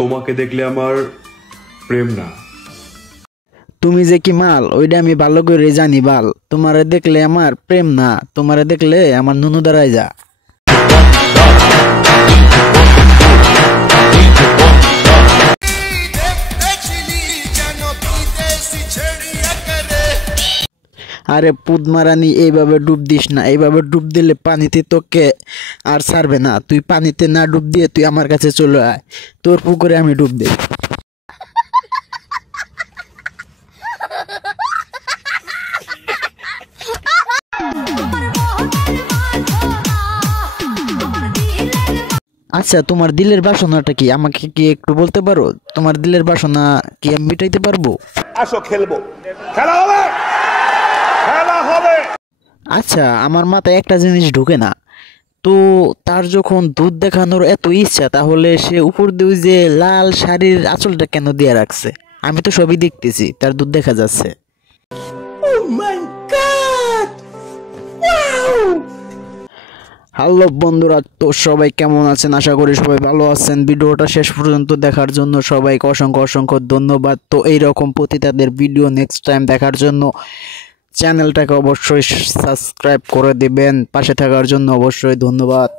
তোমাকে দেখলে আমার প্রেম না। তুমি যে কি মাল ওইটা আমি ভালো করে জানি বাল। তোমারে দেখলে আমার প্রেম না, তোমারে দেখলে আমার নুনু দাঁড়ায় যা। আরে পুদমারানি এইভাবে ডুব দিস না, এইভাবে ডুব দিলে পানিতে তোকে আর ছাড়বে না। তুই পানিতে না ডুব দিয়ে তুই আমার কাছে চলে আয়, তোর পুকুরে আমি ডুব দিই। আচ্ছা তোমার দিলের বাসনাটা কি আমাকে কি একটু বলতে পারো? তোমার দিলের বাসনা কি আমি মিটাইতে পারবো? আসো খেলবো, খেলা হবে, খেলা হবে। আচ্ছা আমার মাথায় একটা জিনিস ঢুকে না তো, তার যখন দুধ দেখানোর এত ইচ্ছা তাহলে সে উপর দিয়ে যে লাল শাড়ির আঁচলটা কেন দিয়ে রাখছে? আমি তো সবই দেখতেছি, তার দুধ দেখা যাচ্ছে। হ্যালো বন্ধুরা, তো সবাই কেমন আছেন? আশা করি সবাই ভালো আছেন। ভিডিওটা শেষ পর্যন্ত দেখার জন্য সবাইকে অসংখ্য অসংখ্য ধন্যবাদ। তো এইরকম পতিতাদের ভিডিও নেক্সট টাইম দেখার জন্য চ্যানেলটাকে অবশ্যই সাবস্ক্রাইব করে দিবেন। পাশে থাকার জন্য অবশ্যই ধন্যবাদ।